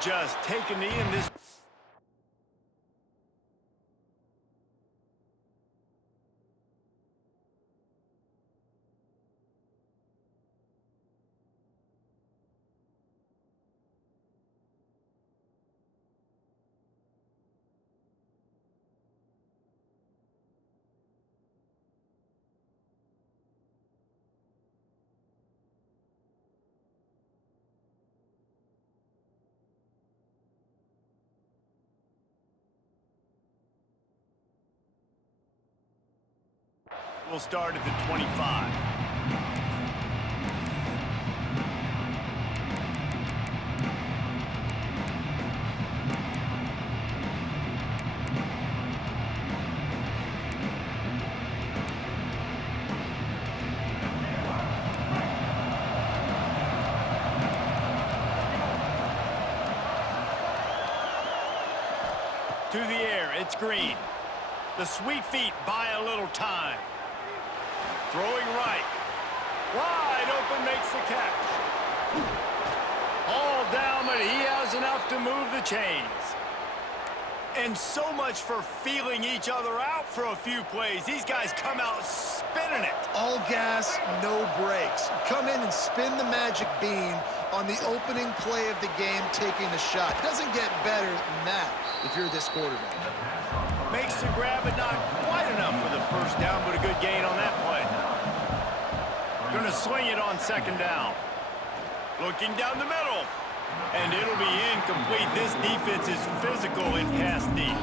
just take a knee in this. We'll start at the 25. To the air, it's Green. The sweet feet buy a little time. Throwing right. Wide open makes the catch. All down, but he has enough to move the chains. And so much for feeling each other out for a few plays. These guys come out spinning it. All gas, no brakes. Come in and spin the magic bean on the opening play of the game, taking the shot. Doesn't get better than that if you're this quarterback. Makes the grab, but not quite enough for the first down, but a good gain on that play. Gonna swing it on second down. Looking down the middle. And it'll be incomplete. This defense is physical in pass deep.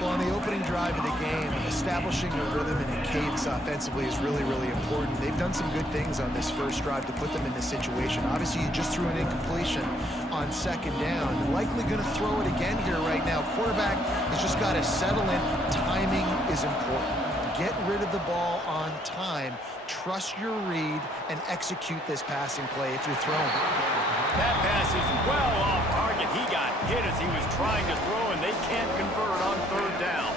Well, on the opening drive of the game, establishing a rhythm and a cadence offensively is really, really important. They've done some good things on this first drive to put them in this situation. Obviously, you just threw an incompletion on second down. Likely going to throw it again here right now. Quarterback has just got to settle in. Timing is important. Get rid of the ball on time. Trust your read and execute this passing play if you're throwing. That pass is well off target. He got hit as he was trying to throw, and they can't convert on third down.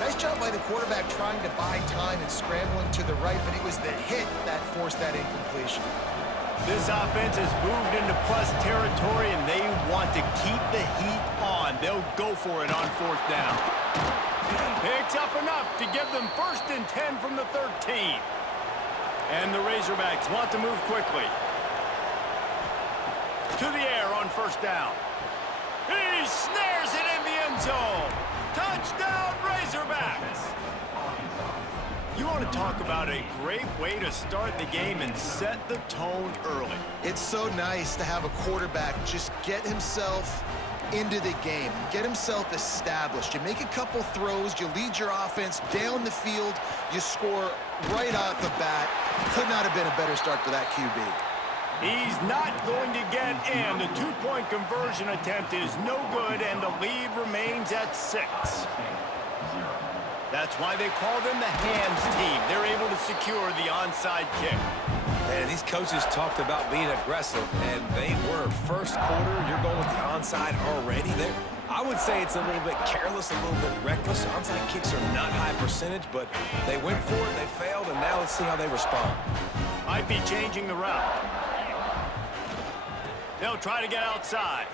Nice job by the quarterback trying to buy time and scrambling to the right, but it was the hit that forced that incompletion. This offense has moved into plus territory, and they want to keep the heat on. They'll go for it on fourth down. Picks up enough to give them 1st and 10 from the 13. And the Razorbacks want to move quickly. To the air on first down. He snares it in the end zone. Touchdown, Razorbacks! You want to talk about a great way to start the game and set the tone early. It's so nice to have a quarterback just get himself into the game, get himself established. You make a couple throws, you lead your offense down the field, you score right off the bat. Could not have been a better start for that QB. He's not going to get in. The two-point conversion attempt is no good, and the lead remains at 6. That's why they call them the hands team. They're able to secure the onside kick. And these coaches talked about being aggressive, and they were. First quarter, you're going with the onside already. I would say it's a little bit careless, a little bit reckless. Onside kicks are not high percentage, but they went for it, they failed, and now let's see how they respond. Might be changing the route. They'll try to get outside.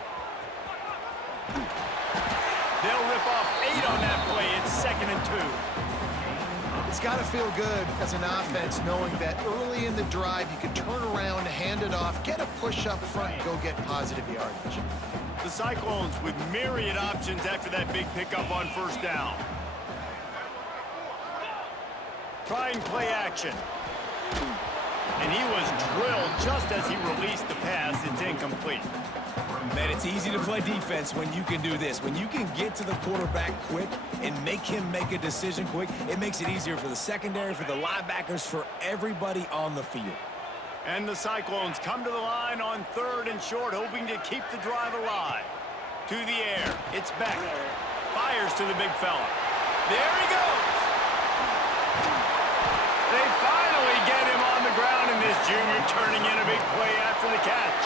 They'll rip off 8 on that play. It's 2nd and 2. It's got to feel good as an offense knowing that early in the drive you can turn around, hand it off, get a push up front, and go get positive yardage. The Cyclones with myriad options after that big pickup on first down. Trying play action. And he was drilled just as he released the pass. It's incomplete. Man, it's easy to play defense when you can do this. When you can get to the quarterback quick and make him make a decision quick, it makes it easier for the secondary, for the linebackers, for everybody on the field. And the Cyclones come to the line on 3rd and short, hoping to keep the drive alive. To the air, it's Beck. Fires to the big fella. There he goes! They finally get him on the ground, and this junior turning in a big play after the catch.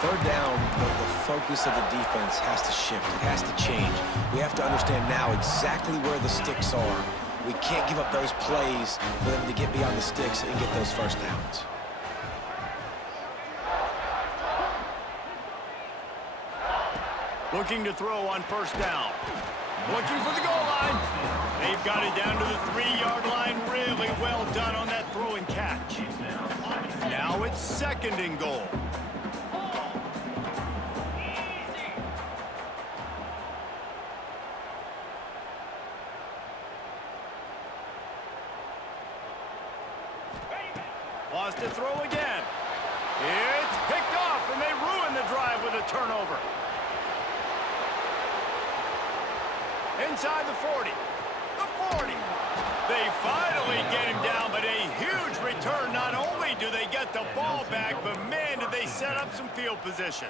Third down, the focus of the defense has to shift. It has to change. We have to understand now exactly where the sticks are. We can't give up those plays for them to get beyond the sticks and get those first downs. Looking to throw on first down. Looking for the goal line. They've got it down to the 3-yard line. Really well done on that throw and catch. Now it's second and goal. Wants to throw again. It's picked off, and they ruin the drive with a turnover. Inside the 40. The 40. They finally get him down, but a huge return. Not only do they get the ball back, but, man, did they set up some field position.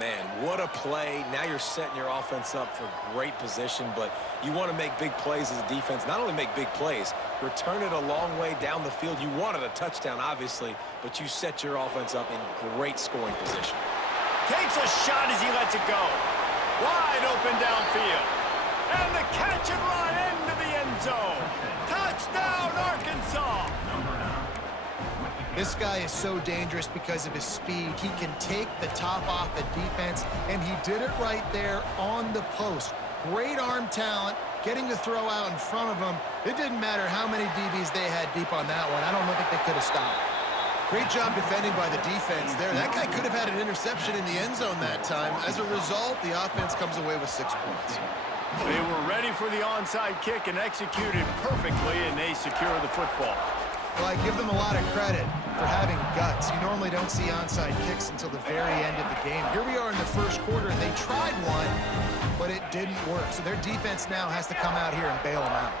Man, what a play. Now you're setting your offense up for great position, but you want to make big plays as a defense. Not only make big plays, return it a long way down the field. You wanted a touchdown, obviously, but you set your offense up in great scoring position. Takes a shot as he lets it go. Wide open downfield. And the catch and run into the end zone. Touchdown, Arkansas. This guy is so dangerous because of his speed. He can take the top off the defense, and he did it right there on the post. Great arm talent, getting the throw out in front of him. It didn't matter how many DBs they had deep on that one. I don't think they could have stopped. Great job defending by the defense there. That guy could have had an interception in the end zone that time. As a result, the offense comes away with 6 points. They were ready for the onside kick and executed perfectly, and they secure the football. Well, I give them a lot of credit for having guts. You normally don't see onside kicks until the very end of the game. Here we are in the first quarter, and they tried one, but it didn't work. So their defense now has to come out here and bail them out.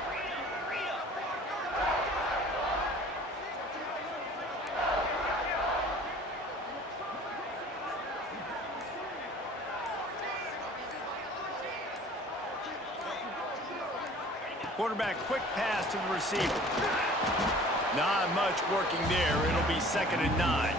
Quarterback, quick pass to the receiver. Not much working there. It'll be 2nd and 9.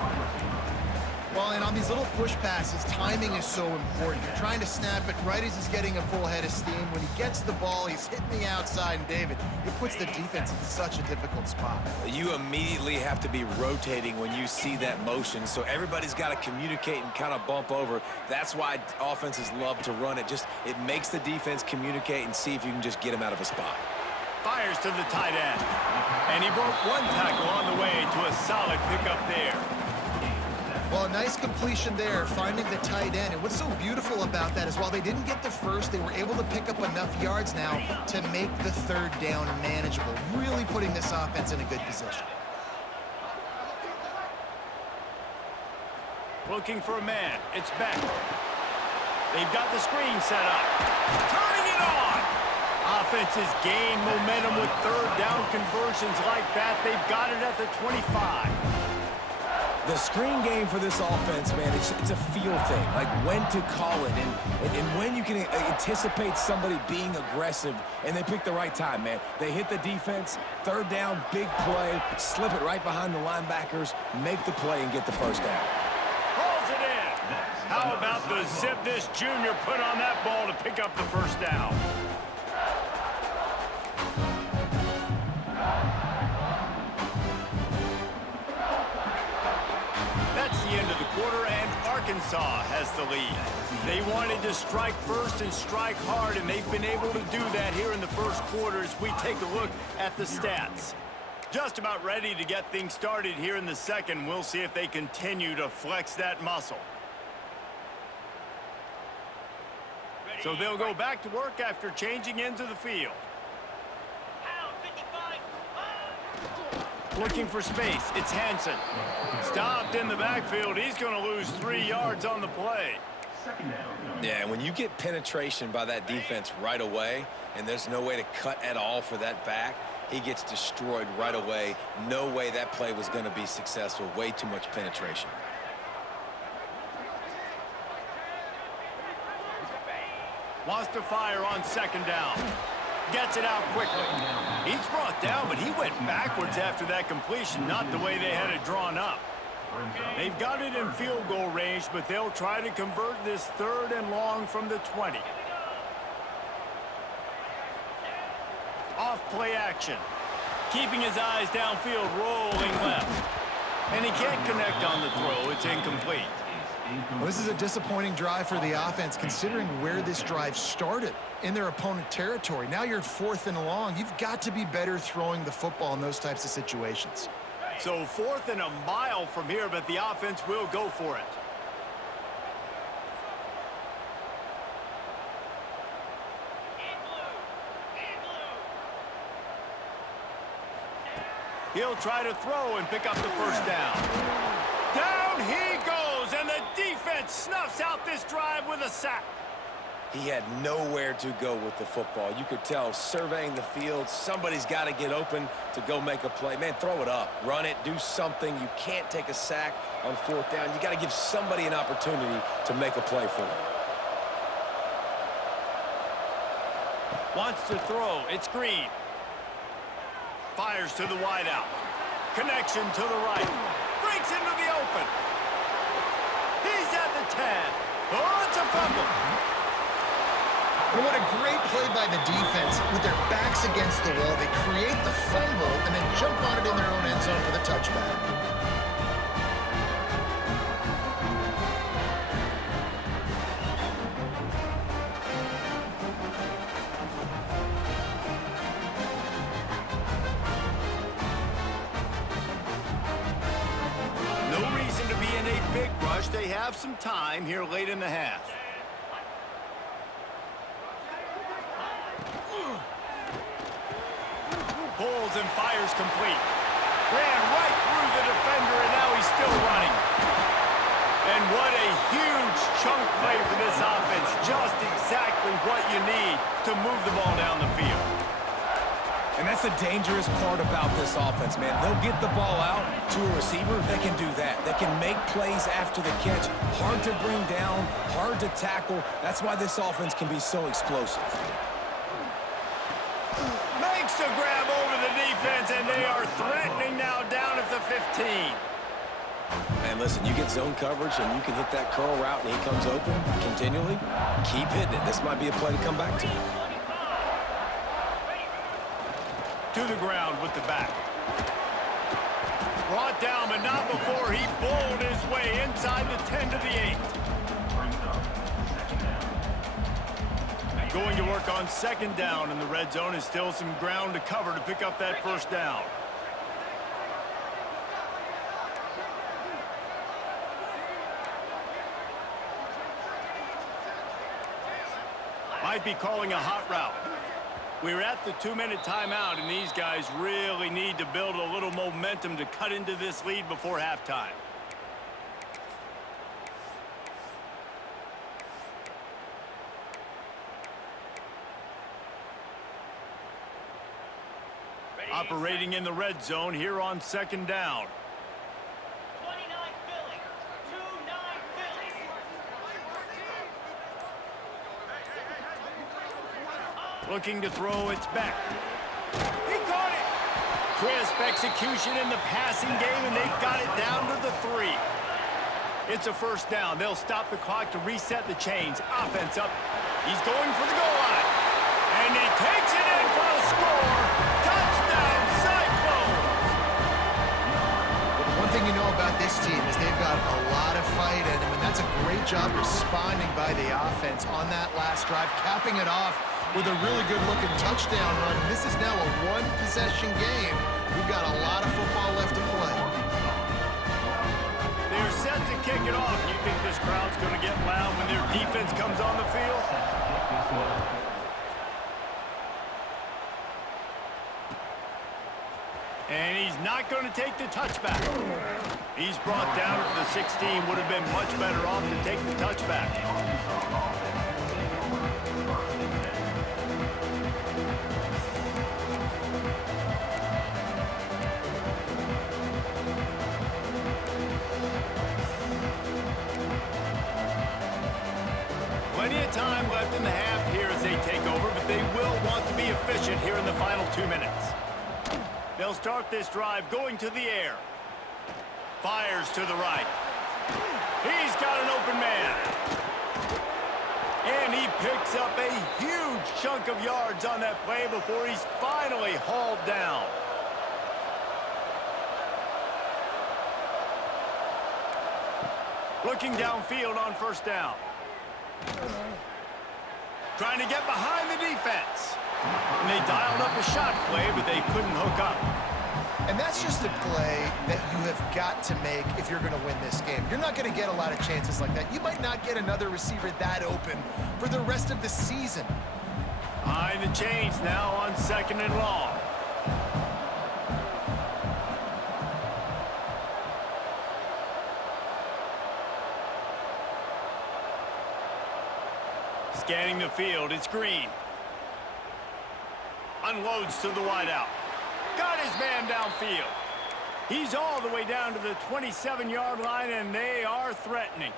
Well, and on these little push passes, timing is so important. You're trying to snap it right as he's getting a full head of steam. When he gets the ball, he's hitting the outside, and David, it puts the defense in such a difficult spot. You immediately have to be rotating when you see that motion, so everybody's got to communicate and kind of bump over. That's why offenses love to run it. It makes the defense communicate and see if you can just get him out of a spot. Fires to the tight end. And he broke one tackle on the way to a solid pickup there. Well, a nice completion there, finding the tight end. And what's so beautiful about that is while they didn't get the first, they were able to pick up enough yards now to make the 3rd down manageable, really putting this offense in a good position. Looking for a man. It's Beck. They've got the screen set up. Turning it on. Offenses gain momentum with 3rd down conversions like that. They've got it at the 25. The screen game for this offense, man, it's a feel thing, like when to call it and when you can anticipate somebody being aggressive, and they pick the right time, man. They hit the defense, 3rd down, big play, slip it right behind the linebackers, make the play, and get the first down. Rolls it in. How about the zip this junior put on that ball to pick up the first down? End of the quarter, and Arkansas has the lead. They wanted to strike first and strike hard, and they've been able to do that here in the first quarter as we take a look at the stats. Just about ready to get things started here in the second. We'll see if they continue to flex that muscle. So they'll go back to work after changing into the field. Looking for space. It's Hansen. Stopped in the backfield. He's going to lose 3 yards on the play. Yeah, and when you get penetration by that defense right away, and there's no way to cut at all for that back, he gets destroyed right away. No way that play was going to be successful. Way too much penetration. Wants to fire on 2nd down. Gets it out quickly. He's brought down, but he went backwards after that completion, not the way they had it drawn up. They've got it in field goal range, but they'll try to convert this 3rd and long from the 20. Off play action. Keeping his eyes downfield, rolling left. And he can't connect on the throw. It's incomplete. Well, this is a disappointing drive for the offense, considering where this drive started in their opponent territory. Now you're 4th and long. You've got to be better throwing the football in those types of situations. So 4th and a mile from here, but the offense will go for it. He'll try to throw and pick up the first down. Down he goes, and the defense snuffs out this drive with a sack. He had nowhere to go with the football. You could tell, surveying the field, somebody's got to get open to go make a play. Man, throw it up, run it, do something. You can't take a sack on 4th down. You got to give somebody an opportunity to make a play for him. Wants to throw. It's Green. Fires to the wideout. Connection to the right. Breaks into the open. He's at the 10. Oh, it's a fumble. And what a great play by the defense. With their backs against the wall, they create the fumble and then jump on it in their own end zone for the touchback. They have some time here late in the half. Pulls and fires complete. Ran right through the defender, and now he's still running. And what a huge chunk play for this offense. Just exactly what you need to move the ball down the field. And that's the dangerous part about this offense, man. They'll get the ball out to a receiver. They can do that. They can make plays after the catch. Hard to bring down, hard to tackle. That's why this offense can be so explosive. Makes the grab over the defense, and they are threatening now down at the 15. Man, listen, you get zone coverage and you can hit that curl route and he comes open continually. Keep hitting it. This might be a play to come back to. To the ground with the back. Brought down, but not before he bowled his way inside the 10 to the 8. Going to work on 2nd down in the red zone, is still some ground to cover to pick up that 1st down. Might be calling a hot route. We're at the 2-minute timeout, and these guys really need to build a little momentum to cut into this lead before halftime. Operating in the red zone here on 2nd down. 29 Philly. 2-9 Philly. Looking to throw, it's back. He caught it! Crisp execution in the passing game, and they've got it down to the 3. It's a 1st down. They'll stop the clock to reset the chains. Offense up. He's going for the goal line. And he takes it in for a score. Touchdown, Cyclones! One thing you know about this team is they've got a lot of fight in them, and that's a great job responding by the offense on that last drive, capping it off with a really good-looking touchdown run. This is now a 1-possession game. We've got a lot of football left to play. They're set to kick it off. You think this crowd's going to get loud when their defense comes on the field? And he's not going to take the touchback. He's brought down to the 16. Would have been much better off to take the touchback. Plenty of time left in the half here as they take over, but they will want to be efficient here in the final 2 minutes. They'll start this drive going to the air. Fires to the right. He's got an open man. And he picks up a huge chunk of yards on that play before he's finally hauled down. Looking downfield on first down. Trying to get behind the defense. And they dialed up a shot play, but they couldn't hook up. And that's just a play that you have got to make if you're going to win this game. You're not going to get a lot of chances like that. You might not get another receiver that open for the rest of the season. Behind the chains now on 2nd and long. Scanning the field, it's Green. Unloads to the wideout. Got his man downfield. He's all the way down to the 27-yard line, and they are threatening.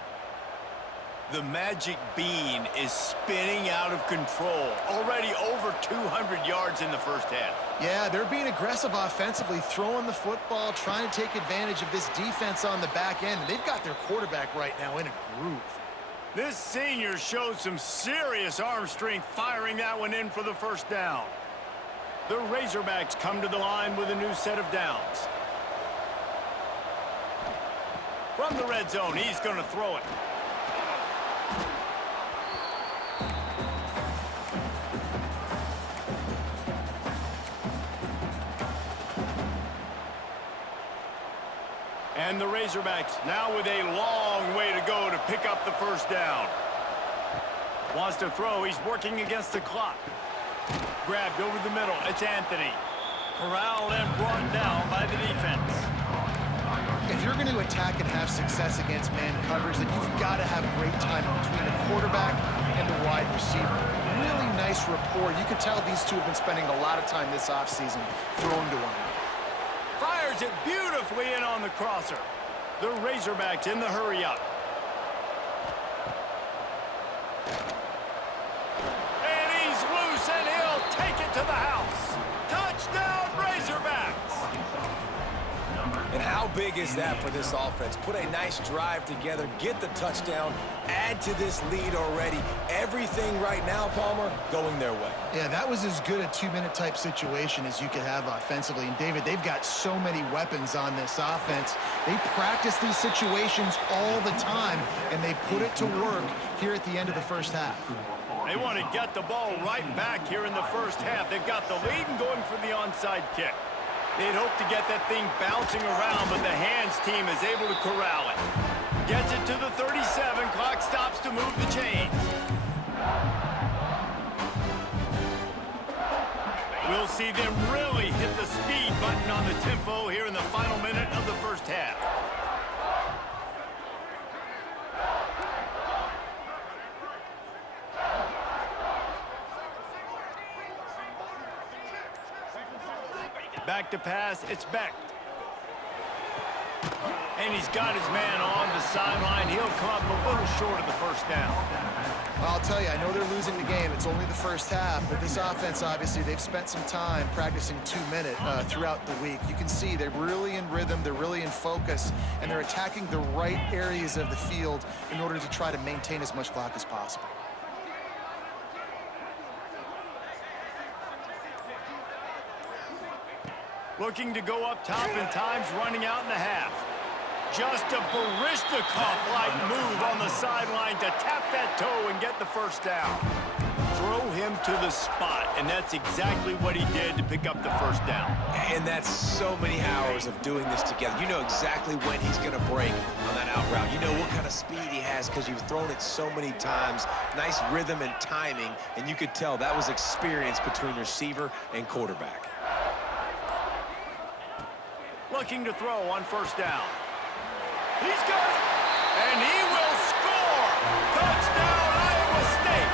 The magic bean is spinning out of control. Already over 200 yards in the first half. Yeah, they're being aggressive offensively, throwing the football, trying to take advantage of this defense on the back end. And they've got their quarterback right now in a groove. This senior showed some serious arm strength firing that one in for the first down. The Razorbacks come to the line with a new set of downs. From the red zone, he's going to throw it. And the Razorbacks now with a long way to go to pick up the first down. Wants to throw. He's working against the clock. Grabbed over the middle. It's Anthony. Corralled and brought down by the defense. If you're going to attack and have success against man coverage, then you've got to have great time between the quarterback and the wide receiver. Really nice rapport. You can tell these two have been spending a lot of time this offseason throwing to one another. Fires it beautifully in on the crosser. The Razorbacks in the hurry-up. And he's loose, and he'll take it to the house. Touchdown, Razorbacks! And how big is that for this offense? Put a nice drive together, get the touchdown, add to this lead already. Everything right now, Palmer, going their way. Yeah, that was as good a two-minute type situation as you could have offensively. And, David, they've got so many weapons on this offense. They practice these situations all the time, and they put it to work here at the end of the first half. They want to get the ball right back here in the first half. They've got the lead and going for the onside kick. They'd hope to get that thing bouncing around, but the hands team is able to corral it. Gets it to the 37. Clock stops to move the chains. We'll see them really hit the speed button on the tempo here in the final minute of the first half. Back to pass, it's Beck. And he's got his man on the sideline. He'll come up a little short of the first down. I'll tell you, I know they're losing the game. It's only the first half, but this offense, obviously, they've spent some time practicing 2-minute throughout the week. You can see they're really in rhythm, they're really in focus, and they're attacking the right areas of the field in order to try to maintain as much clock as possible. Looking to go up top, and time's running out in the half. Just a Barishnikov-like move on the sideline to tap that toe and get the first down. Throw him to the spot, and that's exactly what he did to pick up the first down. And that's so many hours of doing this together. You know exactly when he's going to break on that out route. You know what kind of speed he has because you've thrown it so many times. Nice rhythm and timing, and you could tell that was experience between receiver and quarterback. Looking to throw on first down. He's got it, and he will score! Touchdown, Iowa State!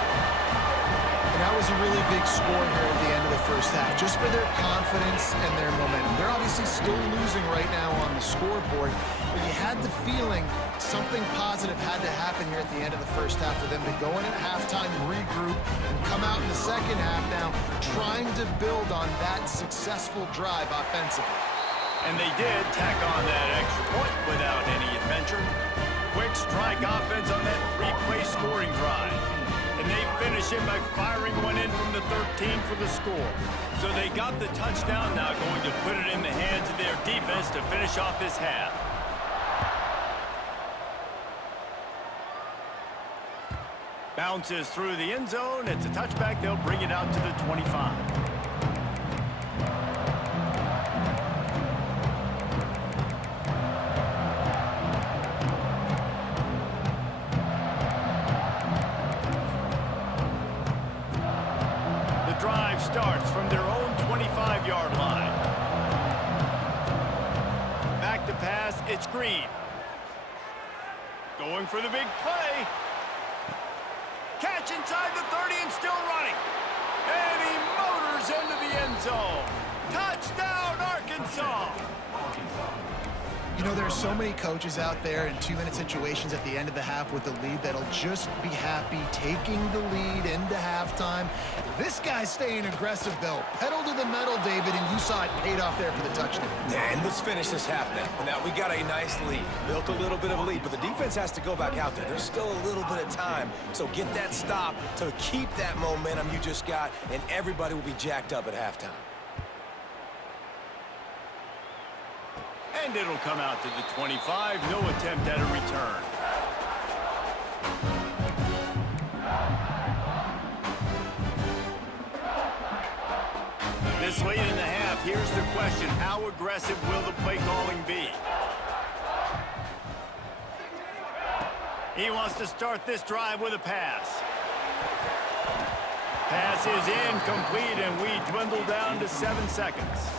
And that was a really big score here at the end of the first half, just for their confidence and their momentum. They're obviously still losing right now on the scoreboard, but you had the feeling something positive had to happen here at the end of the first half for them to go in at halftime, regroup, and come out in the second half now trying to build on that successful drive offensively. And they did tack on that extra point without any adventure. Quick strike offense on that three-play scoring drive. And they finish it by firing one in from the 13 for the score. So they got the touchdown, now going to put it in the hands of their defense to finish off this half. Bounces through the end zone. It's a touchback. They'll bring it out to the 25. The drive starts from their own 25-yard line. Back to pass. It's Green. Going for the big play. Catch inside the 30 and still running. And he motors into the end zone. Touchdown, Arkansas. You know, there's so many coaches out there in 2-minute situations at the end of the half with the lead that'll just be happy taking the lead into halftime. This guy's staying aggressive, though. Pedal to the metal, David, and you saw it paid off there for the touchdown. And let's finish this half now. Now, we got a nice lead. Built a little bit of a lead, but the defense has to go back out there. There's still a little bit of time. So get that stop to keep that momentum you just got, and everybody will be jacked up at halftime. And it'll come out to the 25. No attempt at a return. This late in the half, here's the question. How aggressive will the play calling be? He wants to start this drive with a pass. Pass is incomplete, and we dwindle down to 7 seconds.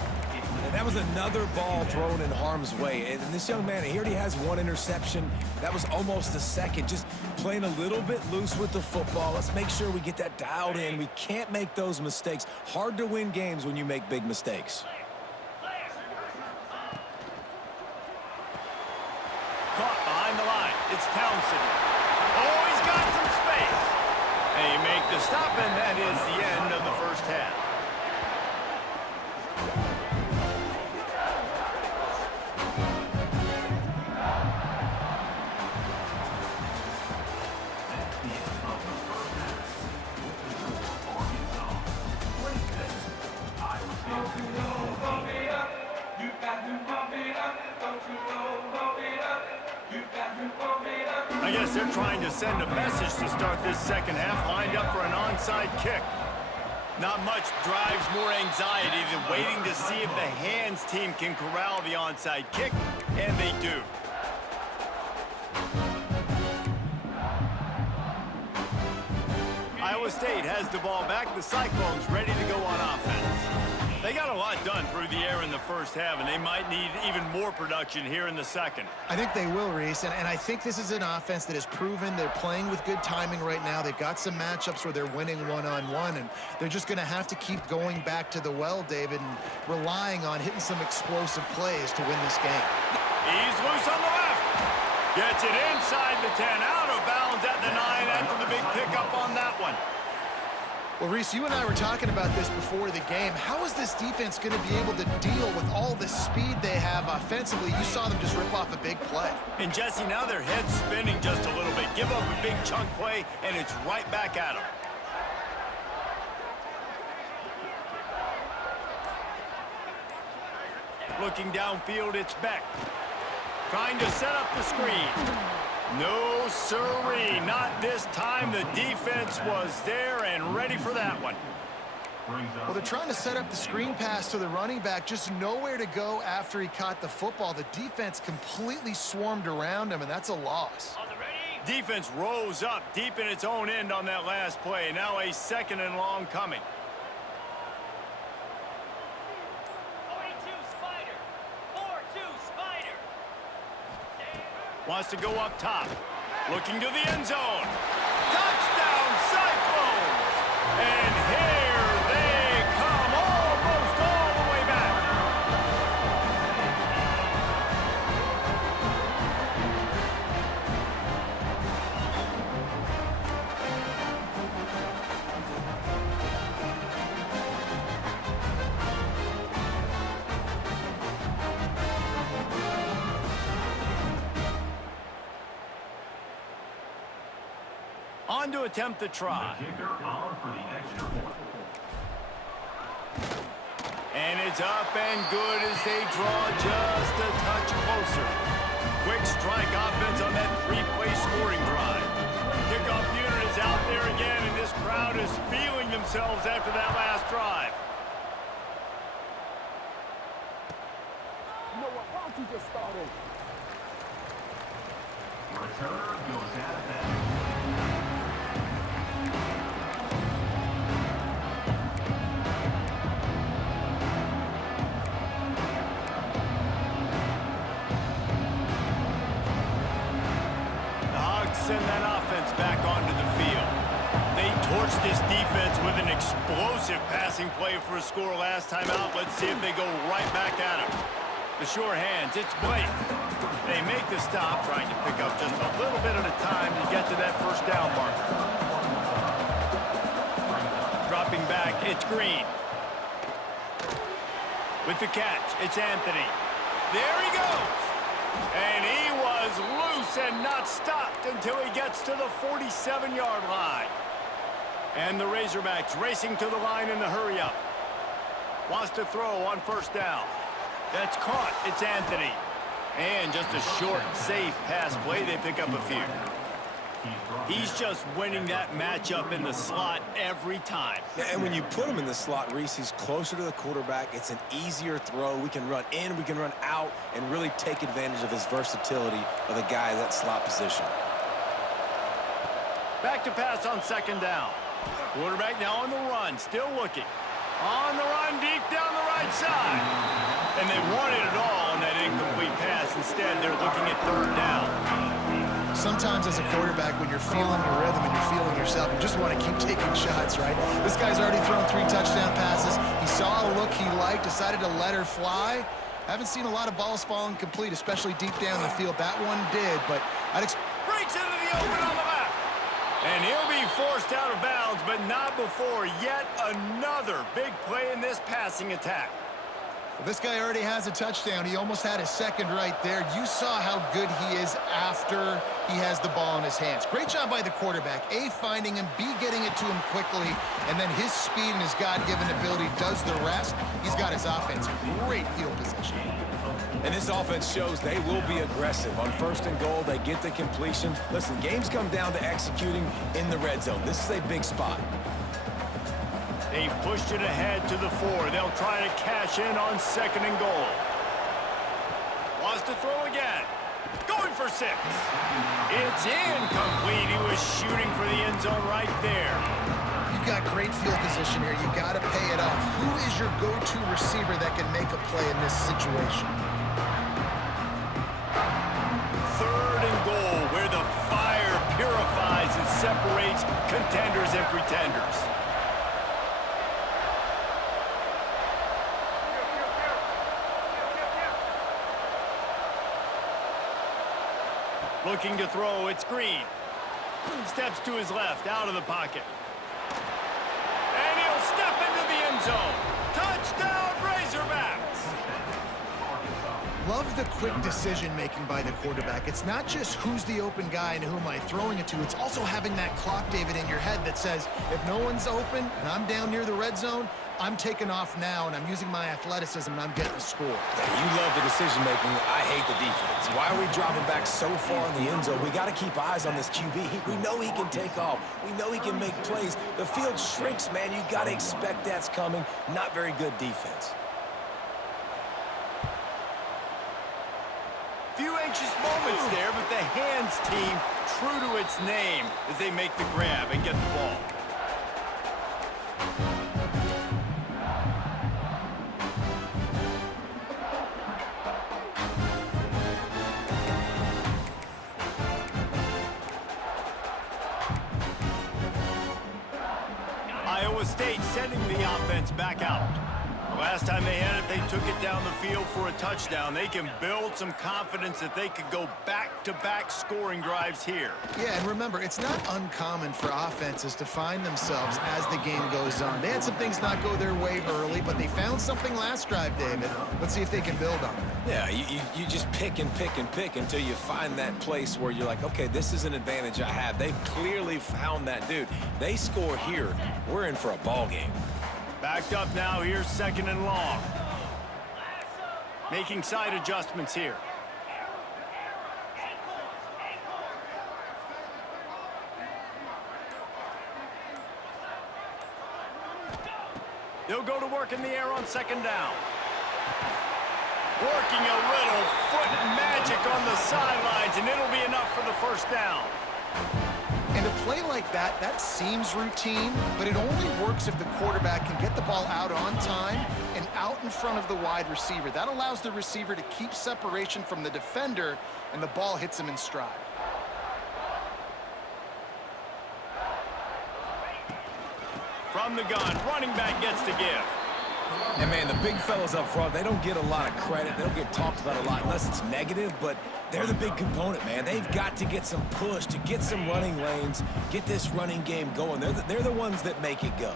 And that was another ball thrown in harm's way. And this young man, he already has one interception. That was almost a second. Just playing a little bit loose with the football. Let's make sure we get that dialed in. We can't make those mistakes. Hard to win games when you make big mistakes. Caught behind the line. It's Townsend. Oh, he's got some space. They make the stop, and that is the end of the first half. I guess they're trying to send a message to start this second half, lined up for an onside kick. Not much drives more anxiety than waiting to see if the hands team can corral the onside kick, and they do. Iowa State has the ball back. The Cyclones ready to go on offense. They got a lot done through the air in the first half, and they might need even more production here in the second. I think they will, Reese, and I think this is an offense that has proven they're playing with good timing right now. They've got some matchups where they're winning one-on-one, and they're just going to have to keep going back to the well, David, and relying on hitting some explosive plays to win this game. He's loose on the left. Gets it inside the 10, out of bounds at the 9 after the big pickup on that one. Well, Reese, you and I were talking about this before the game. How is this defense going to be able to deal with all the speed they have offensively? You saw them just rip off a big play. And, Jesse, now their head's spinning just a little bit. Give up a big chunk play, and it's right back at them. Looking downfield, it's Beck. Trying to set up the screen. No, sirree, not this time. The defense was there and ready for that one. Well, they're trying to set up the screen pass to the running back, just nowhere to go after he caught the football. The defense completely swarmed around him, and that's a loss. Defense rose up deep in its own end on that last play. Now a second and long coming. 42 Spider. 4-2 Spider. Wants to go up top. Looking to the end zone. Touchdown, Cyclones! And here they come, almost all the way back. On to attempt the try. And it's up and good as they draw just a touch closer. Quick strike offense on that three-play scoring drive. Kickoff unit is is out there again, and this crowd is feeling themselves after that last drive. You know what? Why don't you just start over? Returner goes out of bounds. The Hogs send that offense back onto the field. They torched this defense with an explosive passing play for a score last time out. Let's see if they go right back at him. The sure hands, it's Blake. They make the stop, trying to pick up just a little bit at a time to get to that first down marker. Dropping back, it's Green. With the catch, it's Anthony. There he goes. And he was loose and not stopped until he gets to the 47-yard line. And the Razorbacks racing to the line in the hurry-up. Wants to throw on first down. That's caught. It's Anthony. And just a short, safe pass play. They pick up a few. He's just winning that matchup in the slot every time. Yeah, and when you put him in the slot, Reese, he's closer to the quarterback. It's an easier throw. We can run in, we can run out, and really take advantage of his versatility of the guy in that slot position. Back to pass on second down. Quarterback now on the run, still looking. On the run, deep down the right side. And they wanted it all on that incomplete pass. Instead, they're looking at third down. Sometimes as a quarterback, when you're feeling your rhythm and you're feeling yourself, you just want to keep taking shots, right? This guy's already thrown 3 touchdown passes. He saw a look he liked, decided to let her fly. Haven't seen a lot of balls falling complete, especially deep down the field. That one did, but I'd expect... Breaks into the open on the left. And he'll be forced out of bounds, but not before yet another big play in this passing attack. Well, this guy already has a touchdown. He almost had his second right there. You saw how good he is after he has the ball in his hands. Great job by the quarterback. A, finding him, B, getting it to him quickly, and then his speed and his God-given ability does the rest. He's got his offense. Great field position. And this offense shows they will be aggressive. On first and goal, they get the completion. Listen, games come down to executing in the red zone. This is a big spot. They've pushed it ahead to the 4. They'll try to cash in on second and goal. Wants to throw again. Going for 6. It's incomplete. He was shooting for the end zone right there. You've got great field position here. You got to pay it off. Who is your go-to receiver that can make a play in this situation? Third and goal, where the fire purifies and separates contenders and pretenders. Looking to throw, it's Green. Steps to his left, out of the pocket. And he'll step into the end zone. Touchdown, Razorbacks! Love the quick decision-making by the quarterback. It's not just who's the open guy and who am I throwing it to. It's also having that clock, David, in your head that says, if no one's open and I'm down near the red zone, I'm taking off now, and I'm using my athleticism, and I'm getting a score. You love the decision-making. I hate the defense. Why are we dropping back so far in the end zone? We got to keep eyes on this QB. We know he can take off. We know he can make plays. The field shrinks, man. You got to expect that's coming. Not very good defense. Few anxious moments there, but the hands team true to its name as they make the grab and get the ball. Iowa State sending the offense back out. Last time they had it, they took it down the field for a touchdown. They can build some confidence that they could go back-to-back scoring drives here. Yeah, and remember, it's not uncommon for offenses to find themselves as the game goes on. They had some things not go their way early, but they found something last drive, David. Let's see if they can build on it. Yeah, you just pick and pick and pick until you find that place where you're like, okay, this is an advantage I have. They clearly found that dude. They score here, we're in for a ball game. Backed up now, here's second and long. Making side adjustments here. They'll go to work in the air on second down. Working a little foot magic on the sidelines, and it'll be enough for the first down. And a play like that, that seems routine, but it only works if the quarterback can get the ball out on time and out in front of the wide receiver. That allows the receiver to keep separation from the defender, and the ball hits him in stride. From the gun, running back gets to give. And, man, the big fellas up front, they don't get a lot of credit. They don't get talked about a lot unless it's negative, but they're the big component, man. They've got to get some push, to get some running lanes, get this running game going. They're the ones that make it go.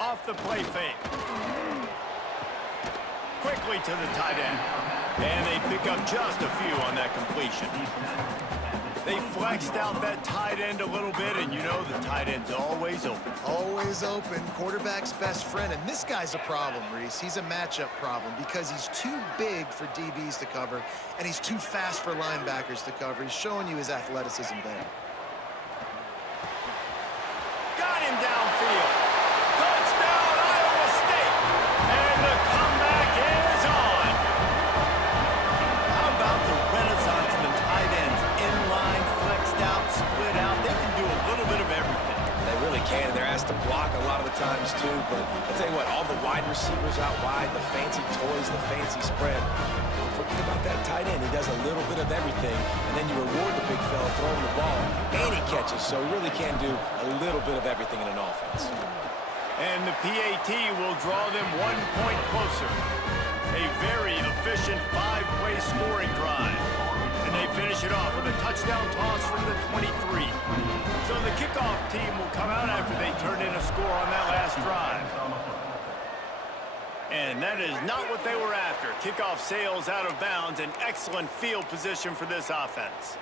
Off the play fake. Quickly to the tight end. And they pick up just a few on that completion. They flexed out that tight end a little bit, and you know the tight end's always open. Always open, quarterback's best friend, and this guy's a problem, Reese. He's a matchup problem because he's too big for DBs to cover, and he's too fast for linebackers to cover. He's showing you his athleticism there. Got him downfield. Touchdown, Iowa State. And the comeback is on. How about the renaissance of the tight ends? Inline, flexed out, split out. They can do a little bit of everything. They really can. They're asked to block a lot of the times, too. But I'll tell you what, all the wide receivers out wide, the fancy toys, the fancy spread. Don't forget about that tight end. He does a little bit of everything, and then you reward the big fella throwing the ball, and he catches. So he really can do a little bit of everything in an offense. And the PAT will draw them 1 point closer. A very efficient 5-play scoring drive. And they finish it off with a touchdown toss from the 23. So the kickoff team will come out after they turn in a score on that last drive. And that is not what they were after. Kickoff sails out of bounds, and excellent field position for this offense.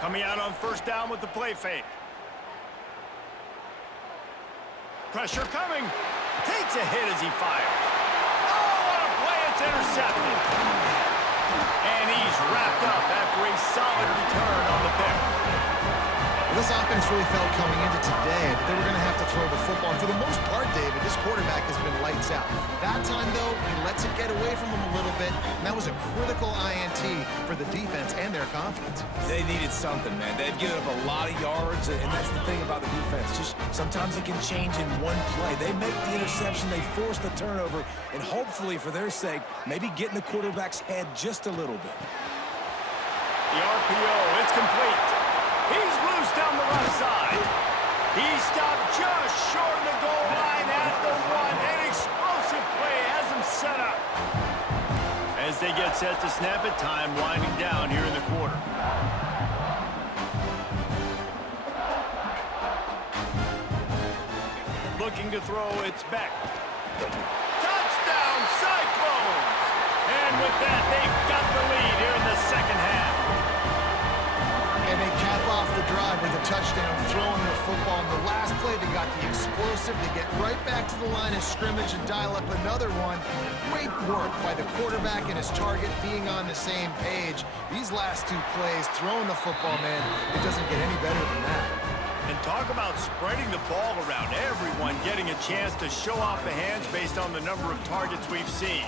Coming out on first down with the play fake. Pressure coming. Takes a hit as he fires. Oh, what a play. It's intercepted. And he's wrapped up after a solid return on the pick. This offense really felt coming into today that they were going to have to throw the football. And for the most part, David, this quarterback has been lights out. That time, though, he lets it get away from him a little bit, and that was a critical INT for the defense and their confidence. They needed something, man. They've given up a lot of yards, and that's the thing about the defense. Just sometimes it can change in one play. They make the interception, they force the turnover, and hopefully, for their sake, maybe get in the quarterback's head just a little bit. The RPO, it's complete. He's loose down the left side. He stopped just short of the goal line at the 1. An explosive play has him set up. As they get set to snap it, time winding down here in the quarter. Looking to throw, it's Beck. Touchdown, Cyclones! And with that, they've got the lead here in the second half. And they cap off the drive with a touchdown, throwing the football. In the last play, they got the explosive. They get right back to the line of scrimmage and dial up another one. Great work by the quarterback and his target being on the same page. These last two plays, throwing the football, man, it doesn't get any better than that. And talk about spreading the ball around. Everyone getting a chance to show off the hands based on the number of targets we've seen.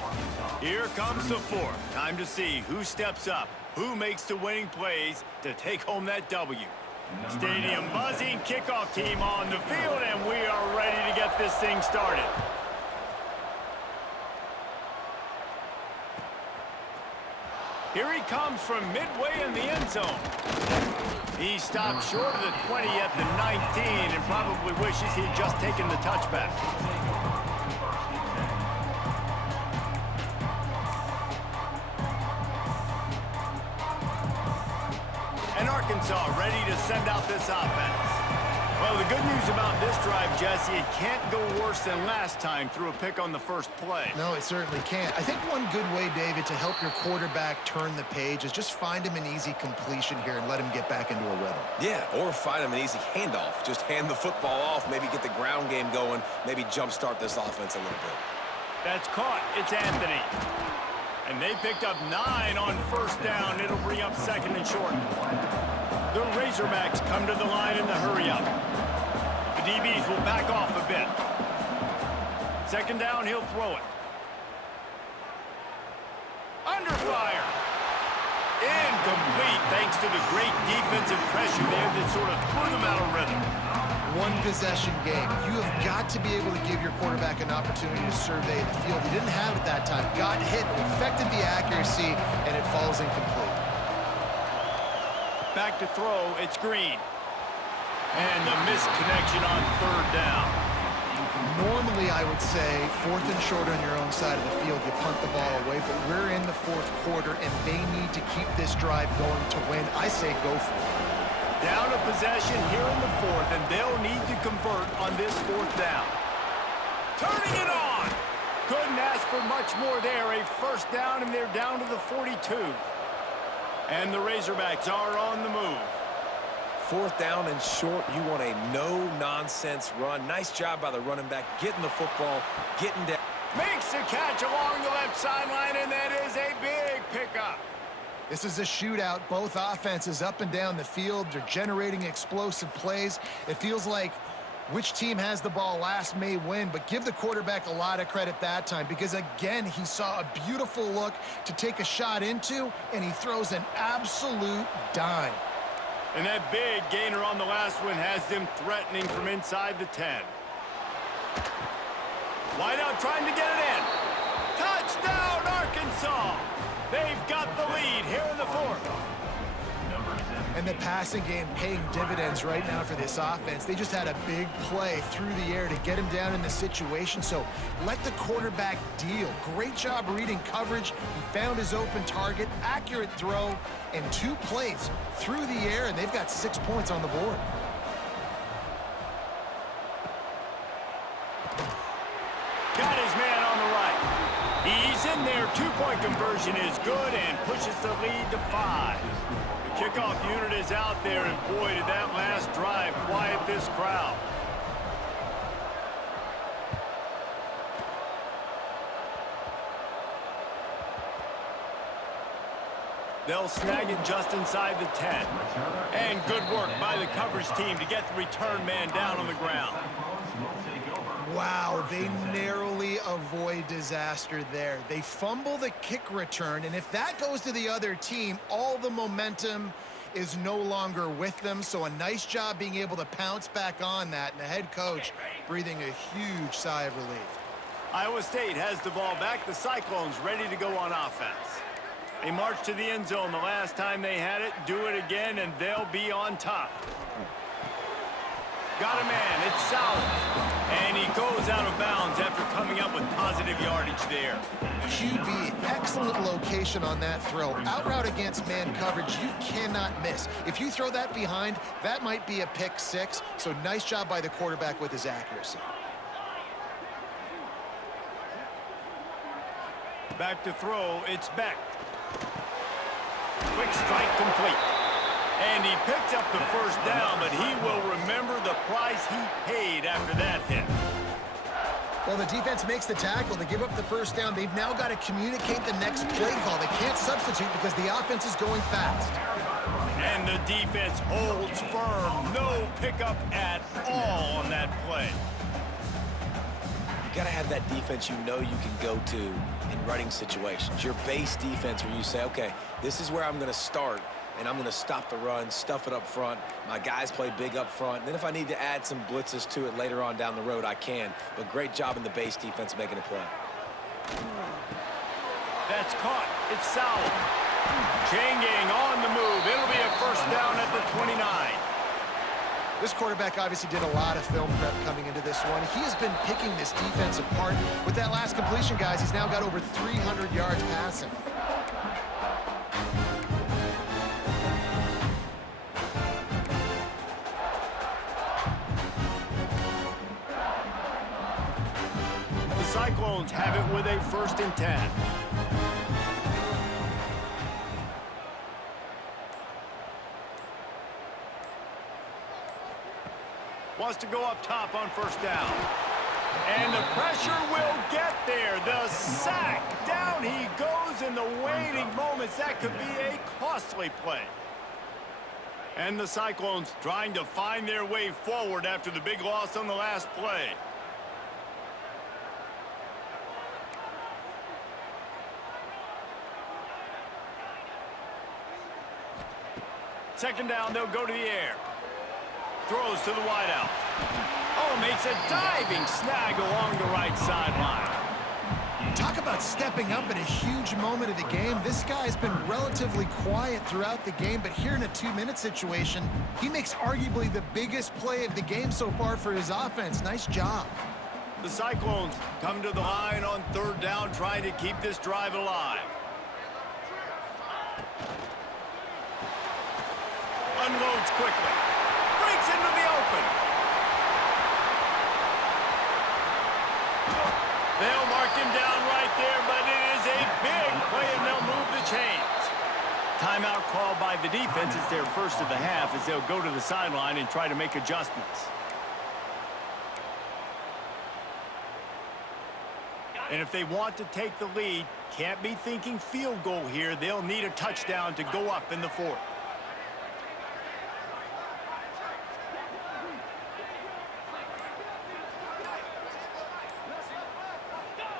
Here comes the fourth. Time to see who steps up, who makes the winning plays to take home that W. Stadium buzzing, kickoff team on the field, and we are ready to get this thing started. Here he comes from midway in the end zone. He stopped short of the 20 at the 19 and probably wishes he'd just taken the touchback. And Arkansas ready to send out this offense. Well, the good news about this drive, Jesse, it can't go worse than last time through a pick on the first play. No, it certainly can't. I think one good way, David, to help your quarterback turn the page is just find him an easy completion here and let him get back into a rhythm. Yeah, or find him an easy handoff. Just hand the football off, maybe get the ground run game going, maybe jumpstart this offense a little bit. That's caught. It's Anthony. And they picked up 9 on first down. It'll bring up second and short. The Razorbacks come to the line in the hurry-up. The DBs will back off a bit. Second down, he'll throw it. Under fire. Incomplete, thanks to the great defensive pressure there that sort of threw them out of rhythm. One possession game. You have got to be able to give your quarterback an opportunity to survey the field. He didn't have it that time. Got hit, affected the accuracy, and it falls incomplete. Back to throw, it's Green. And the missed connection on third down. Normally, I would say, 4th and short on your own side of the field, you punt the ball away, but we're in the 4th quarter, and they need to keep this drive going to win. I say go for it. Down a possession here in the 4th, and they'll need to convert on this 4th down. Turning it on! Couldn't ask for much more there. A first down, and they're down to the 42. And the Razorbacks are on the move. 4th down and short, you want a no-nonsense run. Nice job by the running back, getting the football, getting down. Makes the catch along the left sideline, and that is a big pickup. This is a shootout. Both offenses up and down the field. They're generating explosive plays. It feels like which team has the ball last may win, but give the quarterback a lot of credit that time because, again, he saw a beautiful look to take a shot into, and he throws an absolute dime. And that big gainer on the last one has them threatening from inside the 10. Wideout trying to get it in. Touchdown, Arkansas! They've got the lead here in the 4th. And the passing game paying dividends right now for this offense. They just had a big play through the air to get him down in the situation. So let the quarterback deal. Great job reading coverage. He found his open target, accurate throw, and 2 plays through the air, and they've got 6 points on the board. Got his man on the right. He's in there. 2-point conversion is good and pushes the lead to 5. The kickoff unit is out there, and boy, did that last drive quiet this crowd. They'll snag it just inside the 10. And good work by the coverage team to get the return man down on the ground. Wow, they narrowly avoid disaster there. They fumble the kick return, and if that goes to the other team, all the momentum is no longer with them. So a nice job being able to pounce back on that, and the head coach breathing a huge sigh of relief. Iowa State has the ball back. The Cyclones ready to go on offense. They marched to the end zone the last time they had it. Do it again, and they'll be on top. Got a man. It's Sauer. And he goes out of bounds after coming up with positive yardage there. QB, excellent location on that throw. Out route against man coverage, you cannot miss. If you throw that behind, that might be a pick 6. So nice job by the quarterback with his accuracy. Back to throw. It's Beck. Quick strike complete. And he picks up the first down, but he will remember the price he paid after that hit. Well, the defense makes the tackle. They give up the first down. They've now got to communicate the next play call. They can't substitute because the offense is going fast. And the defense holds firm. No pickup at all on that play. You got to have that defense you know you can go to in running situations. Your base defense where you say, okay, this is where I'm going to start, and I'm going to stop the run, stuff it up front. My guys play big up front. And then if I need to add some blitzes to it later on down the road, I can. But great job in the base defense making a play. That's caught. It's Sauer. Chain gang on the move. It'll be a first down at the 29. This quarterback obviously did a lot of film prep coming into this one. He has been picking this defense apart. With that last completion, guys, he's now got over 300 yards passing. The Cyclones have it with a 1st and 10. wants to go up top on first down. And the pressure will get there. The sack. Down he goes in the waiting moments. That could be a costly play. And the Cyclones trying to find their way forward after the big loss on the last play. Second down, they'll go to the air. Throws to the wideout. Oh, makes a diving snag along the right sideline. Talk about stepping up in a huge moment of the game. This guy's been relatively quiet throughout the game, but here in a 2-minute situation, he makes arguably the biggest play of the game so far for his offense. Nice job. The Cyclones come to the line on third down, trying to keep this drive alive. Unloads quickly. Breaks into the open. They'll mark him down right there, but it is a big play, and they'll move the chains. Timeout called by the defense. It's their first of the half as they'll go to the sideline and try to make adjustments. And if they want to take the lead, can't be thinking field goal here. They'll need a touchdown to go up in the fourth.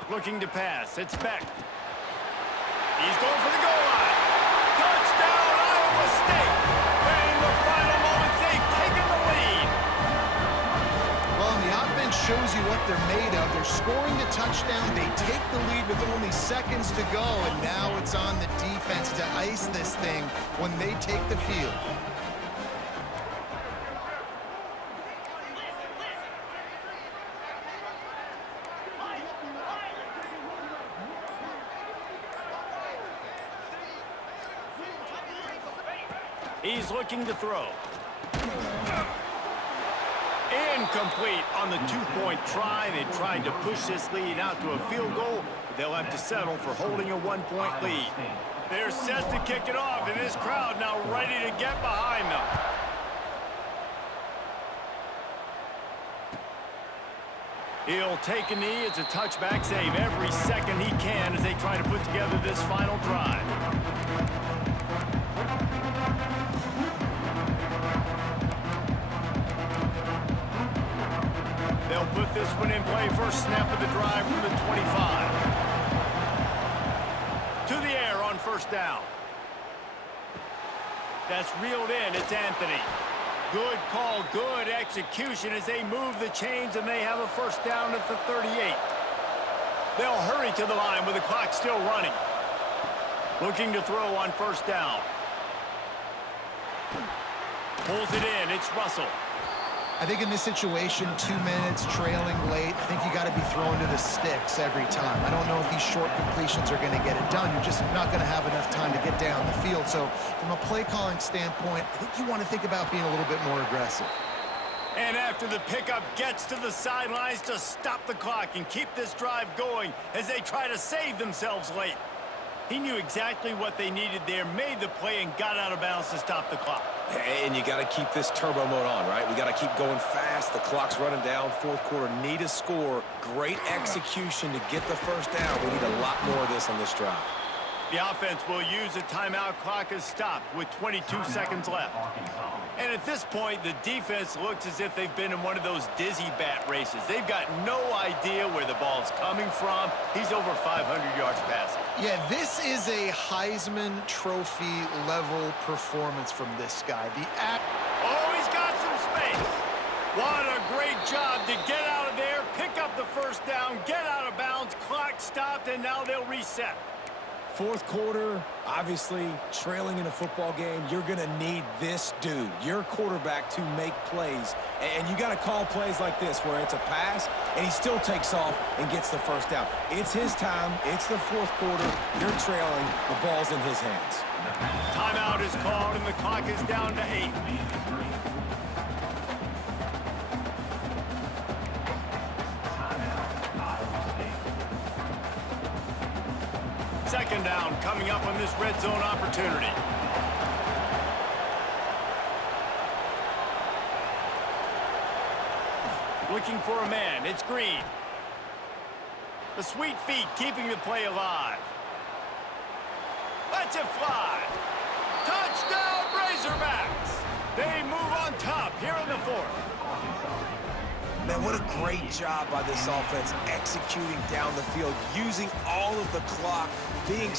Looking to pass. It's Beck. He's going for the goal line. Touchdown, Iowa State. And in the final moments, they've taken the lead. Well, and the offense shows you what they're made of. They're scoring the touchdown. They take the lead with only seconds to go, and now it's on the defense to ice this thing when they take the field. He's looking to throw. Incomplete on the two-point try. They tried to push this lead out to a field goal, but they'll have to settle for holding a one-point lead. They're set to kick it off, and this crowd now ready to get behind them. He'll take a knee. It's a touchback save every second he can as they try to put together this final drive. They'll put this one in play. First snap of the drive from the 25. To the air on first down. That's reeled in. It's Anthony. Good call, good execution as they move the chains, and they have a first down at the 38. They'll hurry to the line with the clock still running. Looking to throw on first down. Pulls it in. It's Russell. I think in this situation, 2 minutes, trailing late, I think you got to be throwing to the sticks every time. I don't know if these short completions are going to get it done. You're just not going to have enough time to get down the field. So from a play calling standpoint, I think you want to think about being a little bit more aggressive. And after the pickup gets to the sidelines to stop the clock and keep this drive going as they try to save themselves late. He knew exactly what they needed there, made the play, and got out of bounds to stop the clock. And you got to keep this turbo mode on, right? We got to keep going fast. The clock's running down. Fourth quarter, need a score. Great execution to get the first down. We need a lot more of this on this drive. The offense will use a timeout. Clock is stopped with 22 seconds left. And at this point, the defense looks as if they've been in one of those dizzy bat races. They've got no idea where the ball's coming from. He's over 500 yards passing. Yeah, this is a Heisman Trophy level performance from this guy. Oh, he's got some space. What a great job to get out of there, pick up the first down, get out of bounds. Clock stopped, and now they'll reset. Fourth quarter, obviously, trailing in a football game, you're going to need this dude, your quarterback, to make plays. And you got to call plays like this where it's a pass, and he still takes off and gets the first down. It's his time. It's the fourth quarter. You're trailing. The ball's in his hands. Timeout is called, and the clock is down to 8. Second down coming up on this red zone opportunity. Looking for a man. It's Green. The sweet feet keeping the play alive. Let's it fly. Touchdown, Razorbacks. They move on top here in the fourth. Man, what a great job by this offense executing down the field, using all of the clock, being